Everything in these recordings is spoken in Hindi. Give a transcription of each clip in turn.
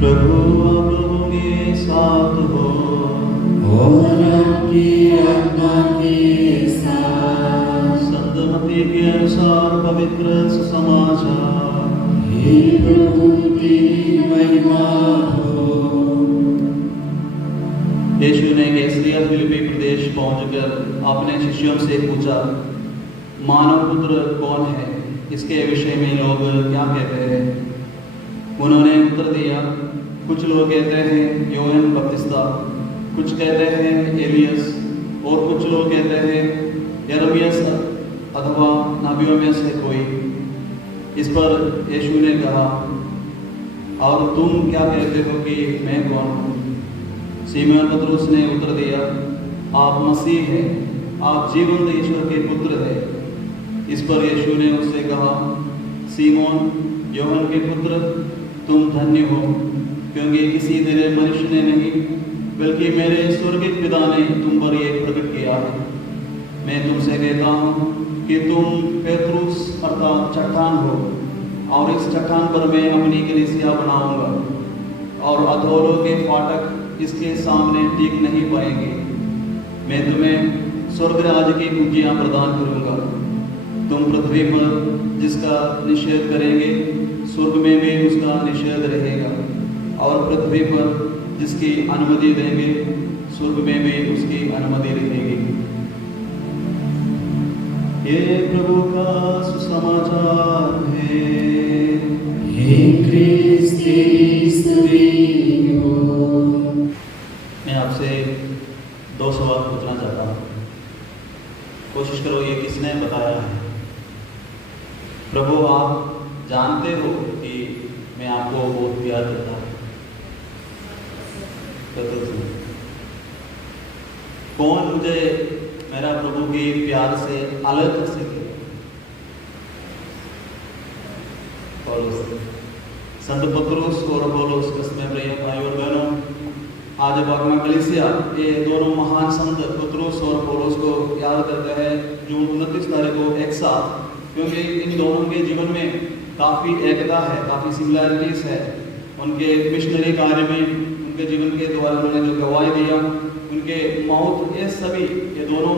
प्रभु आप लोगों के साथ हो और आपकी आत्मा के साथ। संत मत्ती के अनुसार पवित्र सुसमाचार। हे प्रभु तेरी महिमा हो। यीशु ने कैसरिया फिलिप्पी प्रदेश पहुंचकर अपने शिष्यों से पूछा, मानव पुत्र कौन है, इसके विषय में लोग क्या कहते हैं? उन्होंने उत्तर दिया, कुछ लोग कहते हैं यूहन्ना बपतिस्ता, कुछ कहते हैं एलियस, और कुछ लोग कहते हैं यिर्मयाह अथवा नबियों में से कोई। इस पर यीशु ने कहा, और तुम क्या कहते हो कि मैं कौन हूँ? सीमोन पतरस ने उत्तर दिया, आप मसीह हैं, आप जीवंत ईश्वर के पुत्र हैं। इस पर यीशु ने उससे कहा, सीमोन यूहन्ना के पुत्र, तुम धन्य हो, क्योंकि किसी तेरे मनुष्य ने नहीं बल्कि मेरे स्वर्गीय पिता ने तुम पर यह प्रकट किया है। मैं तुमसे कहता हूँ कि तुम पेत्रुस अर्थात चट्टान हो, और इस चट्टान पर मैं अपनी कलीसिया बनाऊंगा, और अधोलों के फाटक इसके सामने टिक नहीं पाएंगे। मैं तुम्हें स्वर्ग राज्य की कुंजियाँ प्रदान करूंगा। तुम पृथ्वी पर जिसका निषेध करेंगे, स्वर्ग में भी उसका निषेध रहेगा, और पृथ्वी पर जिसकी अनुमति देंगे, स्वर्ग में भी उसकी अनुमति रहेगी। ये प्रभु का सुसमाचार है। हे क्रिस्त तेरी स्तुति हो। मैं आपसे दो सवाल पूछना चाहता हूँ, कोशिश करो ये किसने बताया है। प्रभु आप जानते हो कि मैं आपको बहुत प्यार करता हूँ। कौन मुझे मेरा प्रभु के प्यार से अलग कर सके? पौलुस। संत पतरस और पौलुस, कसमें प्रिय भाई और बहनों, आज बागमा कलीसिया ये दोनों महान संत पतरस और पौलुस को याद करते हैं जून 29 तारीख को एक साथ, क्योंकि इन दोनों के जीवन में काफ़ी एकता है, काफ़ी सिमिलैरिटीज है। उनके मिशनरी कार्य में, उनके जीवन के द्वारा उन्होंने जो गवाही दिया, उनके मौत, ये सभी, ये दोनों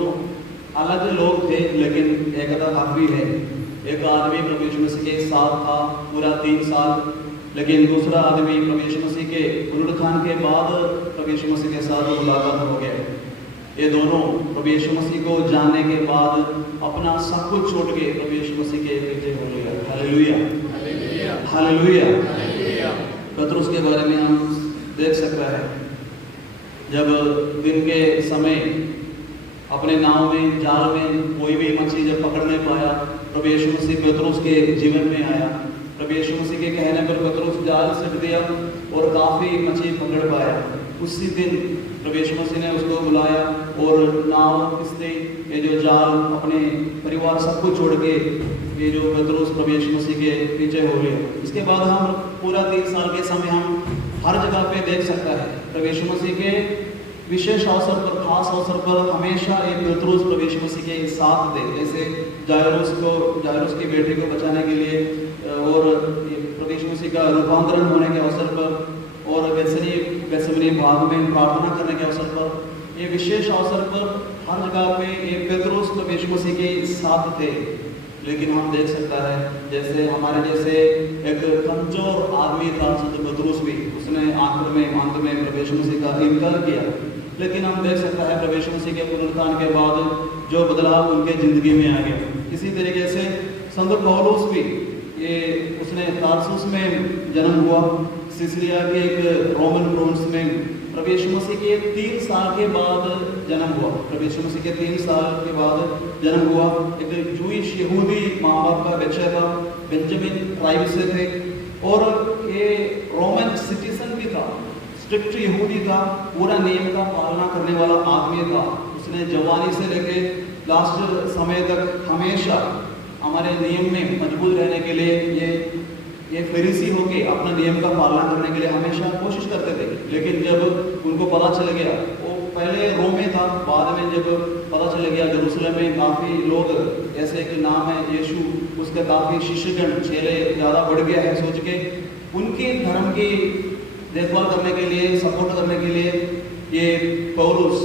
अलग लोग थे लेकिन एकता काफ़ी है। एक आदमी प्रभु यीशु मसीह के साथ था पूरा 3 साल, लेकिन दूसरा आदमी प्रभु यीशु मसीह के पुनरुत्थान के बाद प्रभु यीशु मसीह के साथ मुलाकात हो गया। ये दोनों प्रभु यीशु मसीह को जानने के बाद अपना सब कुछ छोड़ के प्रभु यीशु मसीह के पीछे हो गया। Hallelujah, hallelujah. पतरस के बारे में हम देख सकते हैं, जब दिन के समय अपने नाव में, जाल में कोई भी मछली जब पकड़ नहीं पाया, प्रभु यीशु मसीह पतरस के जीवन में आया। प्रभु यीशु मसीह के कहने पर पतरस जाल सट दिया और काफ़ी मछली पकड़ पाया। उसी दिन प्रभु यीशु मसीह ने उसको बुलाया और नाव किसने, ये जो जाल, अपने परिवार सब कुछ छोड़ के ये जो पतरस प्रभु यीशु मसीह के पीछे हो गए। इसके बाद हम पूरा 3 साल के समय हम हर जगह पे देख सकता है प्रभु यीशु मसीह के विशेष अवसर पर, खास अवसर पर हमेशा एक पतरस प्रभु यीशु मसीह के साथ थे। जैसे जायरूस की बेटी को बचाने के लिए, और प्रभु यीशु मसीह का रूपांतरण होने के अवसर पर, और गैसमनी बाग में प्रार्थना करने के अवसर पर, ये विशेष अवसर पर हर जगह पे एक पतरस प्रभु यीशु मसीह के साथ थे। लेकिन हम देख सकता है जैसे हमारे जैसे एक कमजोर आदमी था संत पतरस भी, उसने अंत में प्रभु यीशु मसीह का इनकार किया। लेकिन हम देख सकता है प्रभु यीशु मसीह के पुनरुत्थान के बाद जो बदलाव उनके जिंदगी में आ गया। इसी तरीके से संत पौलुस भी, ये उसने तारसुस में जन्म हुआ, सिसिलिया के एक रोमन प्रोविंस में। प्रभु यीशु मसीह के 3 साल के बाद जन्म हुआ। प्रभु यीशु मसीह के 3 साल के बाद जन्म हुआ। एक जूइश यहूदी माँ बाप का बच्चा था, बेंजामिन ट्राइब से थे, और ये रोमन सिटीजन भी था, स्ट्रिक्ट यहूदी था, पूरा नियम का पालना करने वाला आदमी था। उसने जवानी से लेके लास्ट समय तक हमेशा हमारे नियम में मजबूत रहने के लिए ये फरीसी होके अपना नियम का पालना करने के लिए हमेशा कोशिश करते थे। लेकिन जब उनको पता चल गया, वो पहले रोम में था, बाद में जब पता चल गया यरूशलेम में काफ़ी लोग, ऐसे एक नाम है यीशु, उसके काफ़ी शिष्यगण, चेले ज़्यादा बढ़ गया है, सोच के उनके धर्म की देखभाल करने के लिए, सपोर्ट करने के लिए ये पौलुस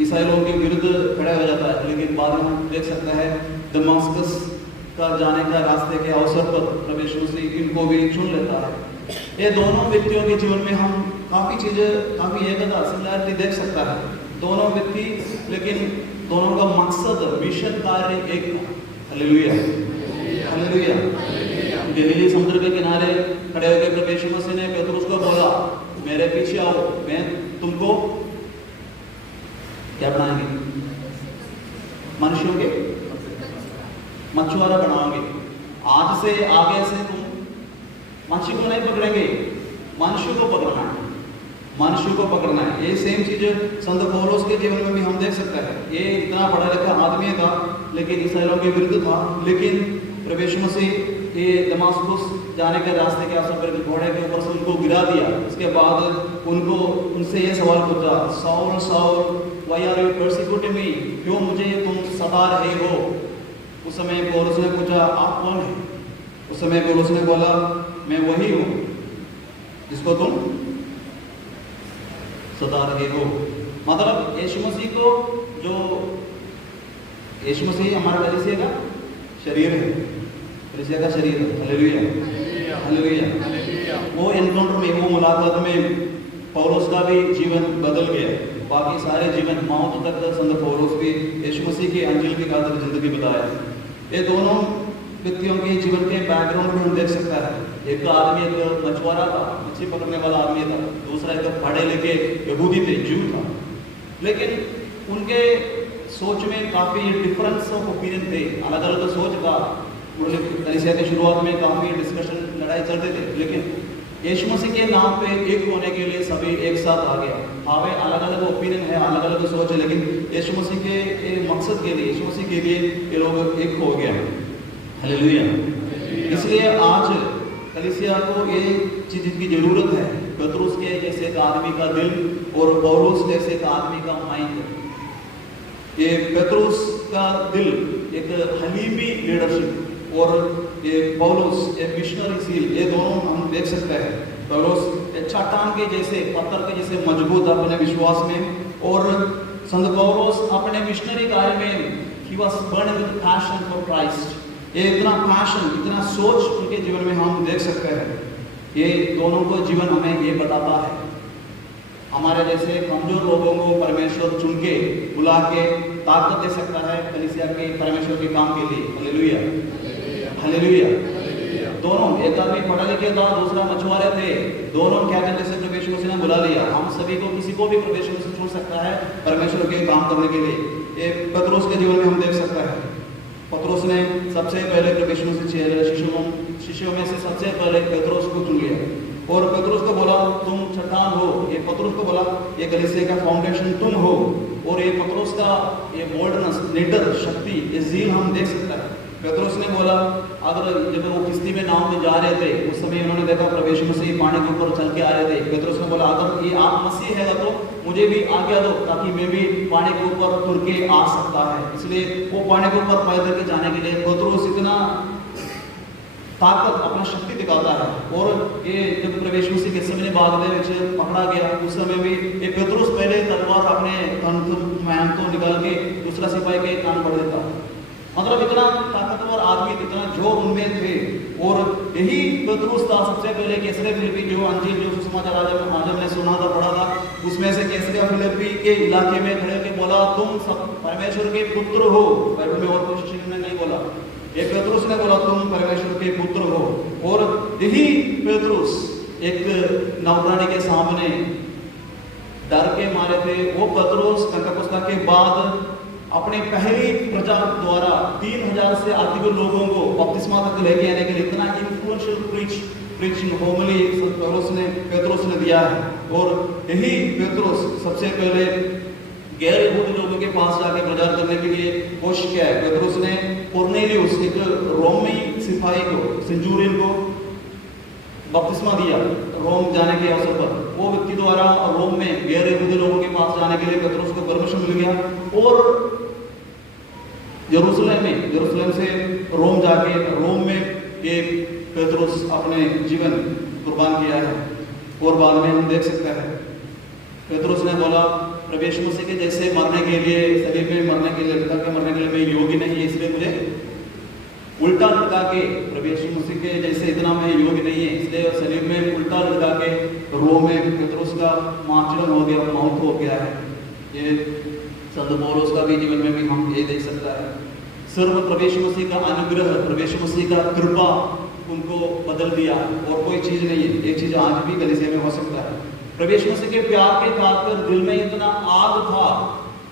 ईसाई लोगों के विरुद्ध खड़ा हो जाता है। लेकिन बाद में हम देख सकते हैं दमास्कस का जाने का रास्ते के अवसर पर प्रभु यीशु मसीह इनको भी चुन लेता है। ये दोनों व्यक्तियों के जीवन में हम काफ़ी चीज़ें, काफ़ी एकता, सिमिलैरिटी देख सकता है। दोनों व्यक्ति, लेकिन दोनों का मकसद, मिशन, कार्य एक था। Hallelujah, hallelujah. गलीली समुद्र के किनारे खड़े होकर प्रभु यीशु मसीह ने पतरस को बोला, मेरे पीछे आओ, मैं तुमको क्या बनाएंगे? मनुष्यों के मछुआरा बनाओगे। आज से आगे से तुम मछली को नहीं पकड़ेंगे, मनुष्य को पकड़ना है, मनुष्य को पकड़ना है। ये सेम चीज संत पौलुस के जीवन में भी हम देख सकते हैं। ये इतना पढ़ा लिखा आदमी था, लेकिन ईसाइयों के विरुद्ध था। लेकिन प्रभु यीशु मसीह ये दमास्कुस जाने के रास्ते के अवसर पर घोड़े के ऊपर से उनको गिरा दिया। उसके बाद उनसे ये सवाल पूछा, Saul Saul why are you persecuting me? क्यों मुझे तुम सता रहे हो? उस समय पौलुस ने पूछा, आप कौन है? उस समय पौलुस ने बोला, मैं वही हूं जिसको तुम सता रहे हो। मतलब यीशु मसीह को, जो यीशु मसीह हमारा कलीसिया का शरीर है, कलीसिया का शरीर है। Hallelujah, hallelujah. वो एनकाउंटर में, वो मुलाकात में पौलुस का भी जीवन बदल गया। बाकी सारे जीवन मौत तक संत पौलुस भी यीशु मसीह की अंजिल की खातिर जिंदगी बताया। ये दोनों व्यक्तियों के जीवन के बैकग्राउंड में हम देख सकता है। एक आदमी एक मछुआरा था, मछली पकड़ने वाला आदमी था। दूसरा एक पढ़े लिखे यहूदी थे, जू था। लेकिन उनके सोच में काफ़ी डिफरेंस ऑफ ओपिनियन थे, अलग अलग सोच का। कलीसिया के शुरुआत में काफ़ी डिस्कशन, लड़ाई चलते थे। लेकिन यीशु मसीह के नाम पे एक होने के लिए सभी एक साथ आ गया। हाँ, अलग अलग ओपिनियन है, अलग अलग सोच है, लेकिन यीशु मसीह के मकसद के लिए, यीशु मसीह के लिए ये लोग एक हो गया। हालेलुया। इसलिए आज कलीसिया को ये चीज की जरूरत है, पतरस के जैसे एक आदमी का दिल और पौलुस जैसे एक आदमी का माइंड। ये पतरस का दिल एक हलीमी लीडरशिप और ये पौलुस एक मिशनरी सील, ये दोनों हम देख सकते हैं। पौलुस एक चट्टान के जैसे, पत्थर के जैसे मजबूत अपने विश्वास में, और संत पौलुस अपने मिशनरी कार्य में he was born with passion for Christ. ये इतना पैशन, इतना सोच उनके जीवन में हम देख सकते हैं। ये दोनों को जीवन हमें ये बताता है, हमारे जैसे कमजोर लोगों को परमेश्वर चुन के बुला के ताकत दे सकता है कलीसिया के, परमेश्वर के काम के लिए। Hallelujah, hallelujah. दोनों, एक आदमी पढ़ा लिखे था, दूसरा मछुआरे थे। दोनों क्या करने से प्रभु यीशु मसीह ने बुला लिया। हम सभी को, किसी को भी प्रभु यीशु मसीह चुन सकता है परमेश्वर के काम करने के लिए। ये पतरस के जीवन में हम देख सकता है। पतरस ने सबसे पहले प्रभु यीशु मसीह शिष्यों में से सबसे पहले पतरस को चुन लिया और पतरस को बोला, तुम चट्टान हो। ये पतरस को बोला, ये कलीसिया का फाउंडेशन तुम हो। और ये पतरस का ये बोल्डनेस, लीडर शक्ति, ये ज़ील हम देख सकते हैं। पतरस ने बोला, अगर जब वो किश्ती में नाव में जा रहे थे, उस समय उन्होंने देखा प्रभु यीशु मसीह पानी के ऊपर चल के आ रहे थे। पतरस ने बोला, अगर ये आप मसीह है तो मुझे भी आज्ञा दो, ताकि मैं भी पानी के ऊपर तुर के आ सकता है। इसलिए वो पानी के ऊपर पैदल के जाने के लिए पतरस इतना ताकत, अपना शक्ति दिखाता है। और ये जब प्रभु यीशु मसीह के समय बाद में पकड़ा गया, उस समय भी ये पतरस पहले तलवार अपने कान को निकाल के दूसरा सिपाही के कान पड़ देता। मतलब इतना ताकतवर आदमी, इतना जोर उनमें थे। और यही पतरस था सबसे पहले कैसरिया फिलिप्पी, जो अंजील, जो सुसमाचार आज हमने सुना था, पढ़ा था, उसमें से कैसरिया फिलिप्पी के इलाके में खड़े होकर बोला, तुम सब परमेश्वर के पुत्र हो। बाइबल में और कोई शिष्य ने नहीं बोला, ये पतरस ने बोला, तुम परमेश्वर के पुत्र हो। और यही पतरस एक नौकरानी के सामने डर के मारे थे। वो पतरस पेंटेकोस्ता के बाद अपने पहली प्रजा द्वारा 3000 से अधिक लोगों को बपतिस्मा तक लेके आने के लिए इतना इन्फ्लुएंशियल प्रीचिंग होमली पतरस ने दिया है। और यही पतरस सबसे पहले गैर यहूदी लोगों के पास जाके प्रचार करने के लिए कोशिश किया है। पतरस ने कोर्नेलियुस, एक रोमी सिपाही को, सेंचुरियन को बपतिस्मा दिया रोम जाने के अवसर पर। वो व्यक्ति द्वारा रोम में गैर यहूदी लोगों के पास जाने के लिए पतरस को परमिशन मिल गया। और यरूशलेम से रोम जाके रोम में एक पतरस अपने जीवन कुर्बान किया है। और बाद में हम देख सकते हैं पेतरुस ने बोला प्रभु यीशु मसीह के जैसे मरने के लिए, शरीर में मरने के लिए, लटका के मरने के लिए मैं योग्य नहीं, इसलिए मुझे उल्टा लटका के, प्रभु यीशु मसीह के जैसे इतना मैं योग्य नहीं है, इसलिए शरीर में उल्टा लटका के रो में पेतरुस का मार्टिरम हो गया, मौत हो गया है। ये संत पौलुस का भी जीवन में भी हम ये देख सकता है। सिर्फ प्रभु यीशु मसीह का अनुग्रह, प्रभु यीशु मसीह का कृपा उनको बदल दिया और कोई चीज नहीं है। एक चीज आज भी कलीसिया में हो सकता है, प्रभु यीशु मसीह के प्यार के खातिर दिल में इतना आग था,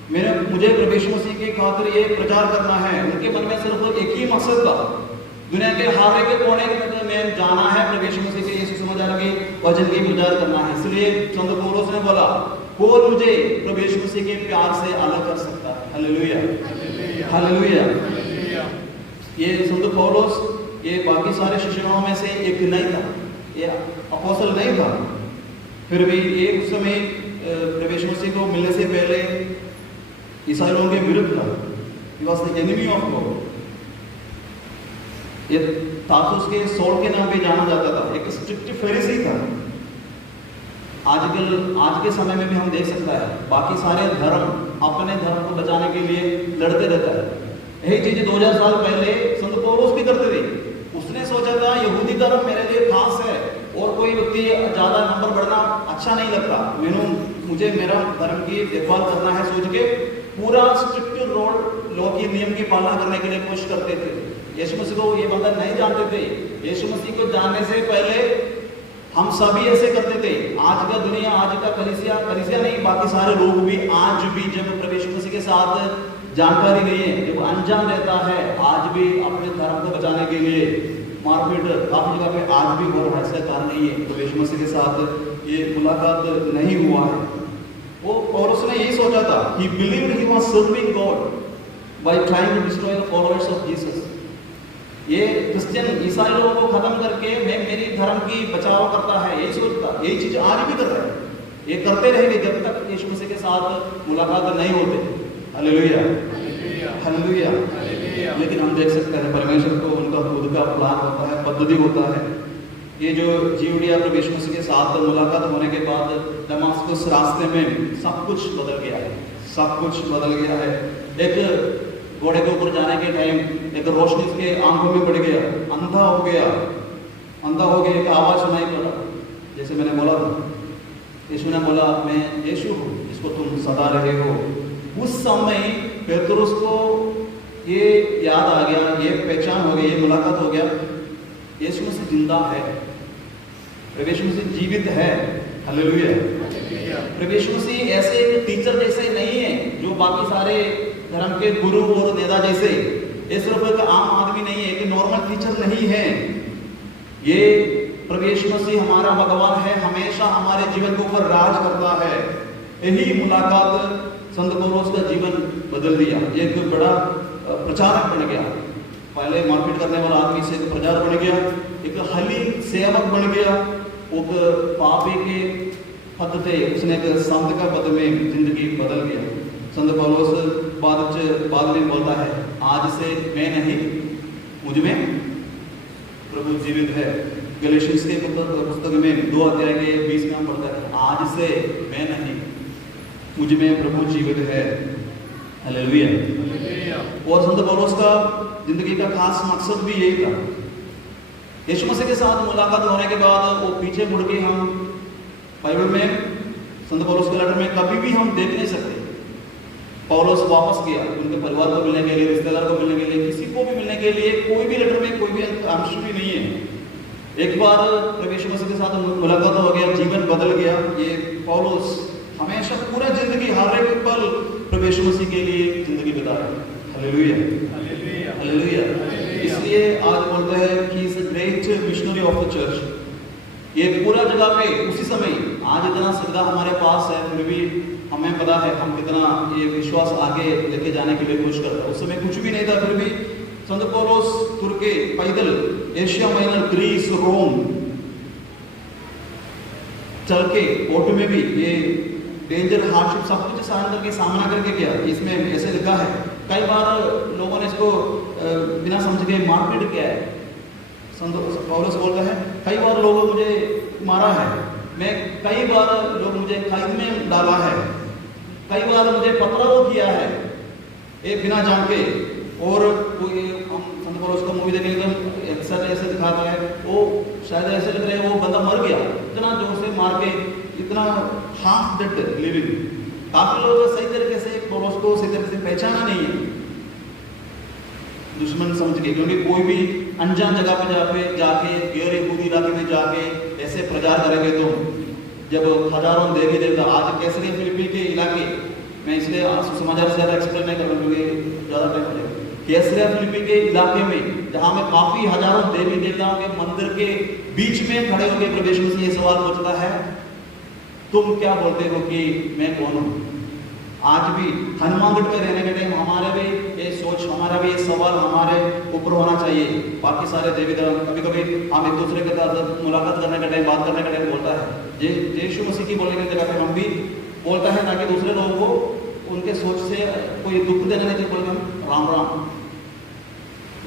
मुझे प्रभु यीशु मसीह के खातिर ये प्रचार करना है। उनके मन में सिर्फ एक ही मकसद था, दुनिया के हारे के कोने में जाना है, प्रभु यीशु मसीह के यीशु समाचार की वचन की प्रचार करना है। इसलिए संत पौलुस ने बोला कौन मुझे प्रभु यीशु मसीह के प्यार से अलग कर सकता है। Hallelujah, hallelujah. ये संत पौलुस ये बाकी सारे शिष्यों में से एक नहीं था, ये अपोस्तल नहीं था, फिर भी ये उस समय प्रभु यीशु मसीह को मिलने से पहले ईसाई लोगों के विरुद्ध था। He was the enemy of God। ये तासुस के सौल के नाम पे जाना जाता था, एक स्ट्रिक्ट फरीसी था। आज के समय में भी हम देख सकता है बाकी सारे धर्म अपने धर्म को बचाने के लिए लड़ते रहता है। यही चीज 2000 साल पहले संत पौलुस भी करते थे। उसने सोचा था यहूदी धर्म मेरे लिए खास है और कोई व्यक्ति ज्यादा नंबर बढ़ना अच्छा नहीं लगता, मुझे मेरा धर्म की देखभाल करना है सोच के पूरा स्ट्रिक्ट लॉ के नियम की पालना करने के लिए कोशिश करते थे। यीशु मसीह को ये बंदा नहीं जानते थे। यीशु मसीह को जानने से पहले हम सभी ऐसे करते थे। आज का दुनिया, आज का कलीसिया नहीं, बाकी सारे लोग भी आज भी जब प्रभु यीशु मसीह के साथ जानकारी नहीं है, जब अनजान रहता है, आज भी अपने धर्म को बचाने के लिए मारपीट काफी जगह पे आज भी हो रहा है। ऐसा कारण नहीं है, प्रभु यीशु मसीह के साथ ये मुलाकात नहीं हुआ है। वो और उसने यही सोचा था, he believed he was serving God by trying to destroy the followers of Jesus। ये क्रिश्चियन ईसाई लोगों को खत्म करके मैं मेरी धर्म की बचाव करता है, यही सोचता, यही चीज आज भी कर रहा है। ये करते रहेंगे जब तक यीशु मसीह के साथ मुलाकात नहीं होते। Hallelujah, hallelujah. लेकिन हम देख सकते हैं परमेश्वर को उनका खुद का प्लान होता है, पद्धति होता है। ये जो जीवड़िया प्रभु यीशु मसीह के साथ मुलाकात होने के बाद दमास्कस रास्ते में सब कुछ बदल गया है, सब कुछ बदल गया है। एक घोड़े के ऊपर जाने के टाइम एक रोशनी उसके आंखों में पड़ गया, अंधा हो गया, एक आवाज सुनाई पड़ा, जैसे मैंने बोला था, यीशु ने बोला मैं यीशु हूँ जिसको तुम सदा रहे हो। उस समय पेतरुस को ये याद आ गया, ये पहचान हो गई, ये मुलाकात हो गया, यीशु मसीह जिंदा है, प्रभु यीशु मसीह जीवित है। हालेलुया। प्रभु यीशु मसीह ऐसे एक टीचर जैसे नहीं है जो बाकी सारे धर्म के गुरु और नेता जैसे, ये सिर्फ एक आम आदमी नहीं है, एक नॉर्मल टीचर नहीं है। ये प्रभु यीशु मसीह हमारा भगवान है, हमेशा हमारे जीवन के ऊपर राज करता है। यही मुलाकात संत पौलुस का जीवन बदल दिया। एक बड़ा प्रचारक बन गया, पहले मारपीट करने वाला आदमी से एक प्रचारक बन गया, एक हलीम सेवक बन गया, एक पापी के पद थे उसने एक संत का पद में जिंदगी बदल गया। संत पौलुस बाद में बोलता है आज से मैं नहीं, मुझ में प्रभु जीवित है। गलातियंस के पुस्तक में 2 अध्याय के 20 में हम पढ़ते हैं आज से मैं नहीं, मुझ में प्रभु जीवित है। हालेलुया। और संत पौलुस का जिंदगी का खास मकसद भी यही था। यीशु मसीह के साथ मुलाकात होने के बाद वो पीछे मुड़ के हम बाइबल में संत पौलुस के लेटर में कभी भी हम देख नहीं सकते। पौलुस वापस गया उनके परिवार को मिलने के लिए, रिश्तेदार को मिलने के लिए, किसी को भी मिलने के लिए, कोई भी लेटर में कोई भी अंश भी नहीं है। एक बार प्रभु यीशु मसीह के साथ मुलाकात हो गया, जीवन बदल गया। ये पौलुस हमेशा पूरा जिंदगी हर एक पल प्रभु यीशु मसीह के लिए जिंदगी बिताया। Hallelujah, hallelujah. इसलिए आज बोलते हैं कि is a great missionary of the church. ये पूरा जगह पे उसी समय, आज इतना सुविधा हमारे पास है, फिर भी हमें पता है हम कितना ये विश्वास आगे लेके जाने के लिए कोशिश करते हैं। उस समय कुछ भी नहीं था, फिर भी संत पौलुस तुर्की पैदल एशिया माइनर, ग्रीस, रोम चल के ओटो में भी ये डेंजर, हार्डशिप सब कुछ सहन करके सामना करके गया। इसमें ऐसे लिखा है कई बार लोगों ने इसको बिना समझ के मारपीट किया है। संत पौलुस बोलता है कई बार लोगों मुझे मारा है, मैं कई बार लोग मुझे कैद में डाला है, कई बार मुझे पथराव किया है ये बिना जान के। और कोई हम संत पौलुस को मूवी देखेंगे तो अक्सर ऐसे दिखाता है, वो शायद ऐसे लग रहा है वो बंदा मर गया, इतना जोर से मार के, इतना हाफ डेड लिविंग। काफी लोग सही तरीके से पौलुस को सही तरीके से पहचाना नहीं है, दुश्मन समझ के। क्योंकि कोई भी अनजान जगह पे जाके गैर यहूदी इलाके में जाके ऐसे प्रचार करेंगे तो जब हजारों देवी देवता, आज कैसरिया फिलिपी के इलाके, मैं इसलिए सुसमाचार से ज्यादा एक्सप्लेन नहीं कर रहा क्योंकि ज्यादा टाइम हो जाएगा। कैसरिया फिलिपी के इलाके में जहां में काफी हजारों देवी देवताओं के मंदिर के बीच में खड़े होकर प्रवेश में ये सवाल पूछता है, तुम क्या बोलते हो कि मैं कौन हूं? आज भी हनुमानगढ़ में रहने के टाइम हमारे भी ये सोच, हमारा भी ये सवाल हमारे ऊपर होना चाहिए। बाकी सारे देवी देवता कभी कभी हम एक दूसरे के साथ मुलाकात करने का टाइम, बात करने का टाइम बोलता है यीशु मसीह की बोलने की जगह पे हम भी बोलता है, ताकि दूसरे लोगों को उनके सोच से कोई दुख देना नहीं चाहिए। बोलते हम राम राम,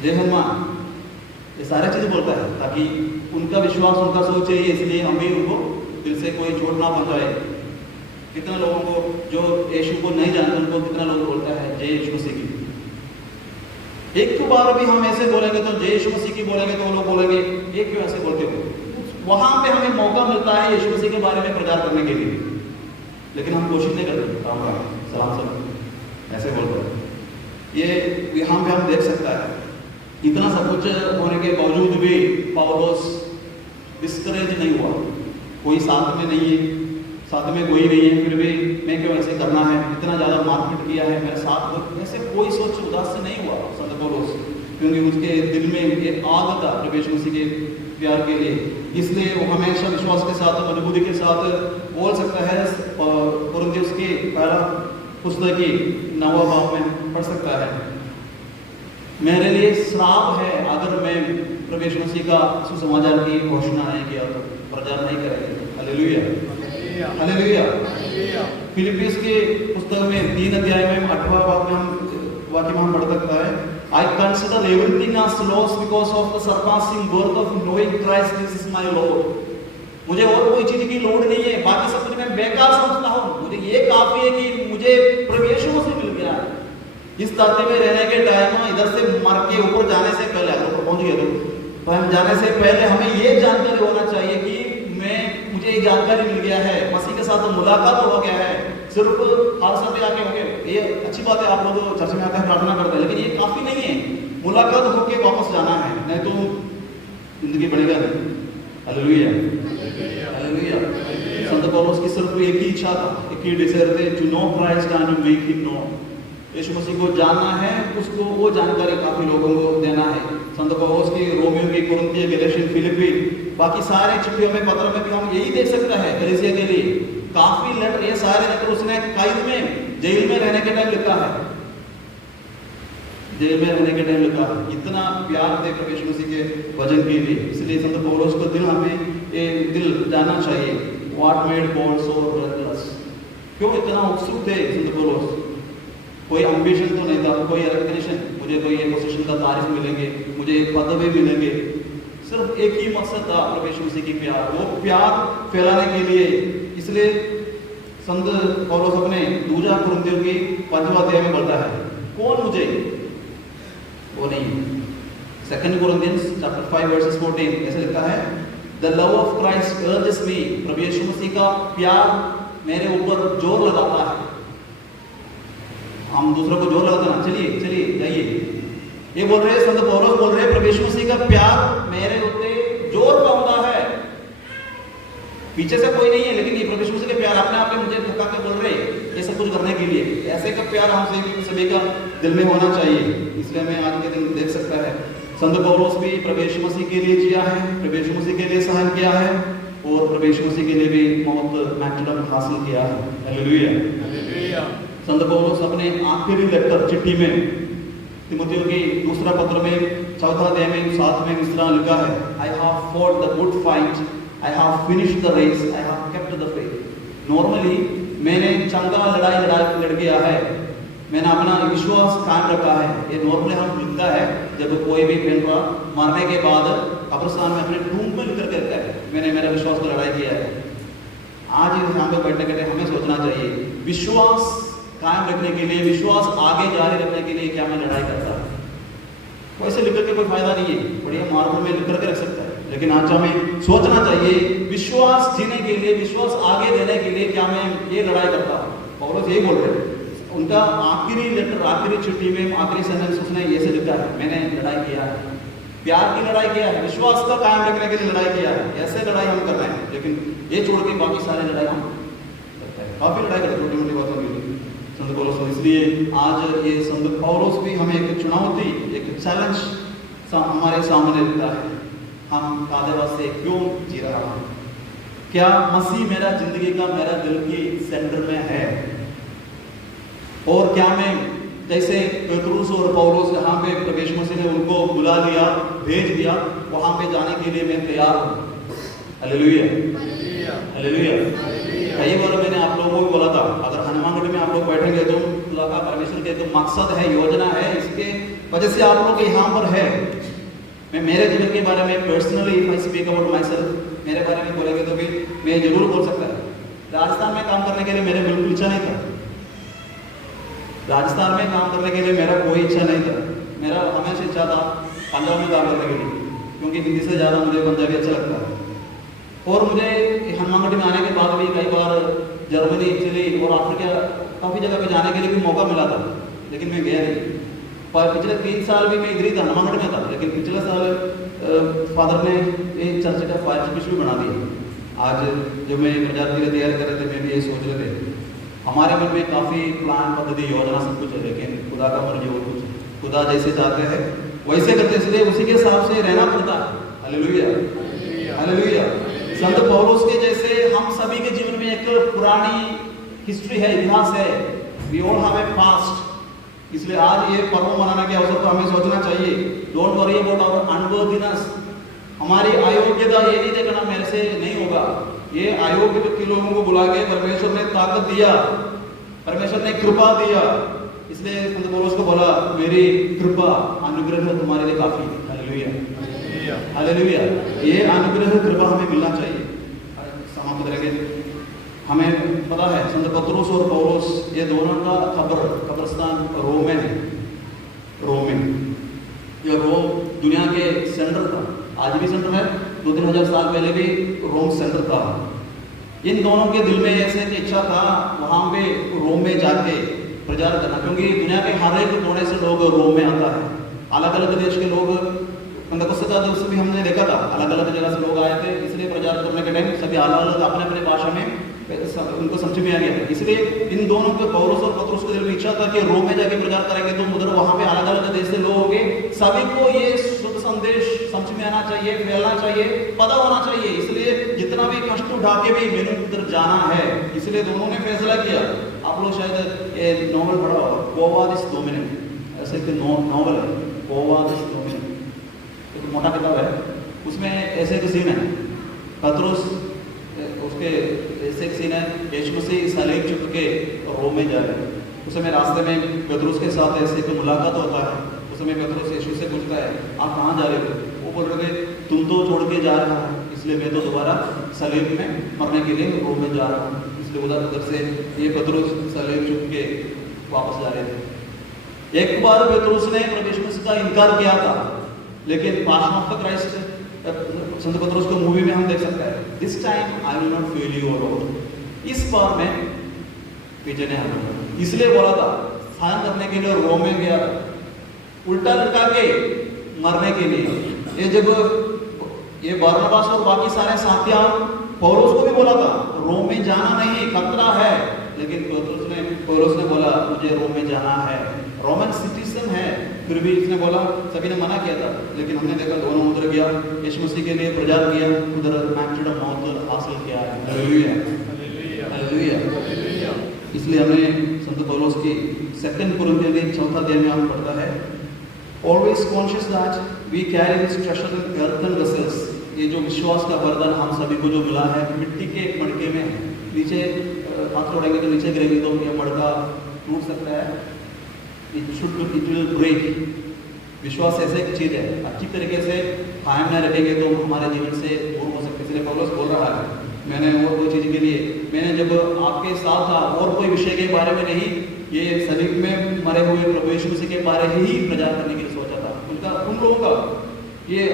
जय हनुमान, ये सारे चीजें बोलता है ताकि उनका विश्वास, उनका सोच है, इसलिए हम भी उनको दिल से कोई चोट ना पहुंचाए। कितना लोगों को जो यीशु को नहीं जानते उनको कितना लोग बोलता है जय यीशु मसीह की। एक बार भी हम ऐसे बोलेंगे तो जय यीशु मसीह की बोलेंगे तो वो लोग बोलेंगे ये क्यों ऐसे बोलते हो? वहां पे हमें मौका मिलता है यीशु मसीह के बारे में प्रचार करने के लिए, लेकिन हम कोशिश नहीं करते। राम राम, सलाम सलाम ऐसे बोलते हैं। ये यहाँ पे हम देख सकता है इतना सब कुछ होने के बावजूद भी पौलुस डिस्करेज नहीं हुआ। कोई साथ में नहीं है, साथ में कोई नहीं है, फिर भी मैं क्यों ऐसे करना है, इतना ज़्यादा मारपीट किया है मेरे साथ, ऐसे कोई सोच उदास से नहीं हुआ संत पौलुस, क्योंकि उसके दिल में ये आग था प्रभु मसीह के प्यार के लिए। इसलिए वो हमेशा विश्वास के साथ, अनुभूति के साथ बोल सकता है। कुरिन्थियों की पहला पुस्तक की 9वां बाब में पढ़ सकता है, मेरे लिए श्राप है अगर मैं प्रभु मसीह का सुसमाचार की घोषणा नहीं किया तो, प्रचार नहीं करेंगे। Hallelujah, hallelujah. फिलिपियंस के पुस्तक में 3 अध्याय में 8वां बाब में हम वाक्य में हम पढ़ सकता है, I consider everything as loss because of the surpassing worth of knowing Christ Jesus my Lord। मुझे और कोई चीज की लोड़ नहीं है, बाकी सब कुछ मैं बेकार समझता हूँ, मुझे ये काफी है कि मुझे प्रभु यीशु मसीह मिल गया है। इस धरती में रहने के टाइम इधर से मर के ऊपर जाने से पहले, अगर ऊपर पहुंच गए तो हम जाने से पहले हमें ये जानकारी होना चाहिए कि मुझे ये जानकारी मिल गया है, मसीह के साथ मुलाकात हो गया है। सिर्फ हर समय आके हो गए, ये अच्छी बात है, आप लोग चर्च में आते हैं, प्रार्थना करते हैं, लेकिन ये काफी नहीं है। मुलाकात होके वापस जाना है, नहीं तो जिंदगी बढ़ेगा नहीं। Hallelujah, hallelujah. संत पौलुस की सिर्फ एक ही इच्छा था, एक ही डिजायर थे, to know Christ and to make him known. यीशु मसीह को जानना है, उसको वो जानकारी काफी लोगों को देना है। संत पौलुस की रोमियो की, कुरिन्थियों, गलातिया, फिलिपी, बाकी सारे चिट्ठियों में, पत्र में भी हम यही देख सकते हैं। कलीसिया के लिए काफी लेटर, ये सारे लेटर उसने कैद में, जेल में रहने के टाइम लिखा है, जेल में रहने के टाइम लिखा है। इतना प्यार थे प्रभु मसीह के वचन के लिए। इसलिए संत पौलुस को दिल, हमें ये दिल जानना चाहिए, what made God so breathless, क्यों इतना उत्सुक थे संत पौलुस। कोई एम्बिशन तो नहीं था, कोई रिकग्निशन, मुझे कोई पोजीशन का तारीफ मिलेंगे, मुझे एक पदवी मिलेंगे, सिर्फ एक ही मकसद था प्रभु मसीह की प्यार, वो प्यार फैलाने के लिए। इसलिए संत पौलुस अपने दूसरा कुरिन्थियों की 5वां अध्याय में बोलता है, कौन मुझे, वो नहीं, 2 Corinthians chapter 5 verses 14 ऐसे लिखा है, the love of Christ urges me, प्रभु यीशु मसीह का प्यार मेरे ऊपर जोर लगाता है। हम दूसरों को जोर लगाते ना, चलिए चलिए जाइए, ये बोल रहे हैं संत पौलुस, बोल रहे हैं प्रभु यीशु मसीह का प्यार मेरे ऊपर जोर लगाता है। पीछे से कोई नहीं है, लेकिन ये प्रभु यीशु मसीह के प्यार अपने आप में मुझे थका के बोल रहे हैं ये सब कुछ करने के लिए। ऐसे का प्यार हम सभी का दिल में होना चाहिए। इसलिए मैं आज के दिन देख सकता है संत पौलुस भी प्रभु यीशु मसीह के लिए जिया है, प्रभु यीशु मसीह के लिए सहन किया है, और प्रभु यीशु मसीह के लिए भी मौत मैक्टरडम हासिल किया है। Hallelujah, hallelujah. संत पौलुस अपने आखिरी लेटर, चिट्ठी में, तिमुथियों की दूसरा पत्र में 4वां अध्याय में 7वें इस तरह लिखा है, I have fought the good fight, I have finished the race, I have kept the faith। Normally मैंने चंगा लड़ाई लड़ गया है, मैंने अपना विश्वास कायम रखा है। ये नॉर्मली हम लिखता है जब कोई भी पेंटा मरने के बाद कब्रिस्तान में अपने टूम में लिख कर कहता है मैंने मेरा विश्वास को लड़ाई किया है। यहाँ पे बैठने के लिए हमें सोचना चाहिए, विश्वास कायम रखने के लिए, विश्वास आगे जारी रखने के लिए क्या मैं लड़ाई करता हूँ? वैसे लिख करके कोई फायदा नहीं है, बढ़िया मार्बल में लिख करके रख सकता है, लेकिन आज हमें सोचना चाहिए विश्वास जीने के लिए, विश्वास आगे देने के लिए क्या मैं ये लड़ाई करता हूँ? पौलुस यही बोल रहे हैं। उनका आखिरी लेटर, आखिरी चिट्ठी में आखिरी सेंटेंस उसने ये से लिखा है, मैंने लड़ाई किया है, प्यार की लड़ाई किया है, विश्वास का कायम रखने के लिए लड़ाई किया है। ऐसे लड़ाई हम कर रहे हैं, लेकिन ये छोड़ के बाकी सारे लड़ाई हम करते हैं, काफी लड़ाई करते हैं छोटी मोटी बातों के लिए संत पौलुस। इसलिए आज ये संत पौलुस भी हमें एक चुनौती, एक चैलेंज हमारे सामने रखता है, हम कादेवास से क्यों जी रहा हूँ? क्या मसीह मेरा जिंदगी का, मेरा दिल की सेंटर में है? और क्या मैं जैसे पतरस और पौलुस जहाँ पे प्रभु मसीह ने उनको बुला लिया, भेज दिया, वहां पे जाने के लिए मैं तैयार हूँ? Hallelujah, hallelujah. कई बार मैंने आप लोगों को भी बोला था, अगर हनुमानगढ़ में आप लोग बैठेंगे तो मुलाकात परमेश्वर के एक मकसद है, योजना है, इसके वजह से आप लोग यहाँ पर है। मैं मेरे जीवन के बारे में personally if I speak about my self, मेरे बारे में बोलेंगे तो भी मैं जरूर बोल सकता है। राजस्थान में काम करने के लिए मेरे बिल्कुल इच्छा नहीं था, राजस्थान में काम करने के लिए मेरा कोई इच्छा नहीं था। मेरा हमेशा इच्छा था पंजाब में काम करने के लिए, क्योंकि हिंदी से ज़्यादा मुझे पंजाबी अच्छा लगता है। और मुझे हनुमानगढ़ में आने के बाद भी कई बार जर्मनी, इटली और अफ्रीका काफ़ी जगह पे जाने के लिए भी मौका मिला था, लेकिन मैं गया नहीं। पर पिछले 3 साल भी मैं इधर ही था, हनुमानगढ़ में था, लेकिन पिछले साल फादर ने एक चर्च का फायर सर्विस भी बना दिया। आज जो मैं प्रचार के लिए तैयार कर रहे थे, मैं भी ये सोच रहे थे, हमारे मन में काफ़ी प्लान, पद्धति, योजना सब कुछ है, लेकिन खुदा का मर्जी और कुछ, खुदा जैसे चाहते हैं वैसे करते, इसलिए उसी के हिसाब से रहना पड़ता है। Hallelujah, hallelujah. संत पौलुस के जैसे हम सभी के जीवन में एक पुरानी हिस्ट्री है, इतिहास है, we all have a past. इसलिए आज ये पर्व मनाने के अवसर पर हमें सोचना चाहिए, don't worry about our unworthiness. हमारी अयोग्यता ये नहीं देखना मेरे से नहीं होगा, ये अयोग्य व्यक्ति लोगों को बुला के परमेश्वर ने ताकत दिया, परमेश्वर ने कृपा दिया। इसलिए संत पौलुस को बोला, मेरी कृपा, अनुग्रह तुम्हारे लिए काफी। Hallelujah, hallelujah. ये अनुग्रह, कृपा हमें मिलना चाहिए। समाप्त करेंगे। हमें पता है संत पतरस और पौलुस ये दोनों का कब्रिस्तान रोम में है। रोम, ये रोम दुनिया के सेंटर था, आज भी सेंटर है, 2-3 हजार साल पहले भी रोम सेंटर था। इन दोनों के दिल में ऐसे इच्छा था वहां पे रोम में जाके प्रचार करना, क्योंकि दुनिया के हर एक कोने से लोग रोम में आता है। अलग अलग देश के लोग, उससे भी हमने देखा था, अलग अलग जगह से लोग आए थे, इसलिए प्रचार करने के टाइम सभी अलग अलग अपने अपने भाषा में उनको समझ में आ गया था। इसलिए इन दोनों के, पौलुस और पतरस के दिल में इच्छा था कि रोम में जाके प्रचार करेंगे तो उधर वहां पे अलग अलग देश से लोग होंगे, सभी को ये शुभ संदेश समझ में आना चाहिए, फैलना चाहिए, पता होना चाहिए। इसलिए जितना भी कष्ट उठा के भी मैंने उधर जाना है, इसलिए दोनों ने फैसला किया। आप लोग शायद ये नॉवल पढ़ा होगा, कोवा दिस डोमिनेंट, ऐसे एक नॉवल है कोवा दिस डोमिनेंट, एक मोटा किताब है, उसमें ऐसे एक सीन है, पतरस उसके ऐसे एक सीन है, यीशु मसीह सलीब चुक के रोम में जा रहे हैं। उस समय रास्ते में पतरस के साथ ऐसे एक मुलाकात होता है। उस समय पतरस यीशु से पूछता है, आप कहाँ जा रहे थे? वो बोल रहे थे, तुम तो छोड़ के जा रहा है, इसलिए मैं तो दोबारा सलीब में मरने के लिए रोम में जा रहा हूँ। इसलिए उधर से ये पतरस सलीब चुक के वापस जा रहे थे। एक बार पतरस ने प्रभु मसीह का इनकार किया था, लेकिन पास्ट ऑफ क्राइस्ट संत पतरस को मूवी में हम देख सकते हैं, this time I will not fail you alone. इस बार मैं पीछे नहीं हटूंगा, इसलिए बोला था, सहन करने के लिए रोम में गया था, उल्टा लटका के मरने के लिए। ये जब ये बरनबास और बाकी सारे साथियां पौलुस को भी बोला था रोम में जाना नहीं, खतरा है, लेकिन पौलुस ने बोला मुझे रोम में जाना है, रोमन सिटीजन है, फिर भी इसने बोला, सभी ने मना किया था, लेकिन हमने देखा दोनों उधर गया, यीशु मसीह के लिए प्रचार किया, उधर मैक्सिमम मौत हासिल किया है। Hallelujah, hallelujah. इसलिए हमने संत पौलुस की 2 कुरिन्थियों 4 अध्याय में हम पढ़ता है, always conscious that we carry this treasure in earthen vessels। ये जो विश्वास का वरदान हम सभी को जो मिला है, मिट्टी के एक मटके में, नीचे हाथ छोड़ेंगे तो नीचे गिरेंगे तो ये मटका टूट सकता है, इट विल ब्रेक। विश्वास ऐसे एक चीज है, अच्छी तरीके से कायम न रखेंगे तो हमारे जीवन से दूर हो सकते। इसलिए पौलुस बोल रहा है, मैंने और कोई चीज के लिए, मैंने जब जब आपके साथ था और कोई विषय के बारे में नहीं, ये सलीब में मरे हुए प्रभु यीशु मसीह के बारे ही प्रचार करने के लिए सोचा था। उनका उन लोगों का ये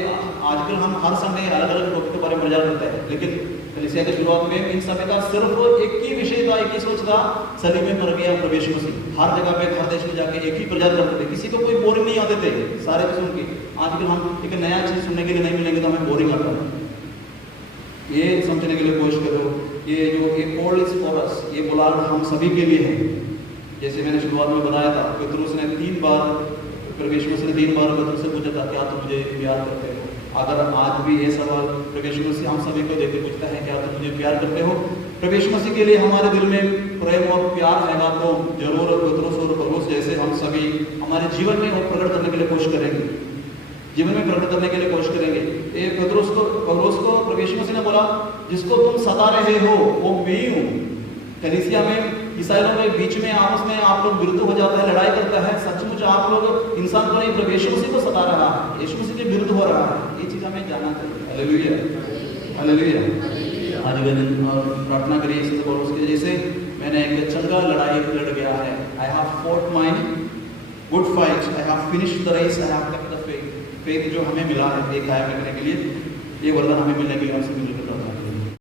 आजकल हम हर संडे अलग अलग टॉपिक के बारे में प्रचार करते हैं, लेकिन कलीसिया की शुरुआत में इन समय का सिर्फ एक ही विषय था, एक ही सोच था, सलीब में मर गया प्रभु यीशु मसीह। हर जगह पे हर देश में जाके एक ही प्रचार करते थे, किसी को कोई बोरिंग नहीं आते थे सारे सुन के। आजकल हम एक नया चीज सुनने के लिए नहीं मिलेंगे तो हमें बोरिंग आता है। ये समझने के लिए कोशिश करो, ये जो ये कॉल इज फॉर अस, ये बुलाहट हम सभी के लिए है। जैसे मैंने शुरुआत में बताया था, पतरस ने 3 बार प्रभु यीशु मसीह ने 3 बार पतरस से पूछा था, क्या तुम मुझे प्यार करते हो? अगर आज भी ये सवाल प्रभु यीशु मसीह हम सभी को देके पूछता है, क्या तुम मुझे प्यार करते हो? प्रभु यीशु मसीह के लिए हमारे दिल में प्रेम और प्यार हैगा तो जरूर पतरस और पौलुस जैसे हम सभी हमारे जीवन में वो प्रकट करने के लिए कोशिश करेंगे, जीवन में प्रकट करने के लिए कोशिश करेंगे। ये पौलुस को प्रभु यीशु मसीह ने बोला, जिसको तुम सता रहे हो वो मैं ही हूँ। कलीसिया में ईसाइयों के बीच में आपस में आप लोग विरुद्ध हो जाता है, लड़ाई करता है, सचमुच आप लोग इंसान को नहीं प्रभु यीशु मसीह को सता रहा है, यीशु मसीह के विरुद्ध हो रहा है। ये चीज हमें जानना चाहिए। Hallelujah, hallelujah. आज के दिन और प्रार्थना करिए इसी पौलुस के जैसे, मैंने एक चंगा लड़ाई लड़ गया है। I have fought my good fight, I have finished the race, I have kept the faith. Faith जो हमें मिला है एक कायम रखने के लिए, ये वरदान हमें मिलने के लिए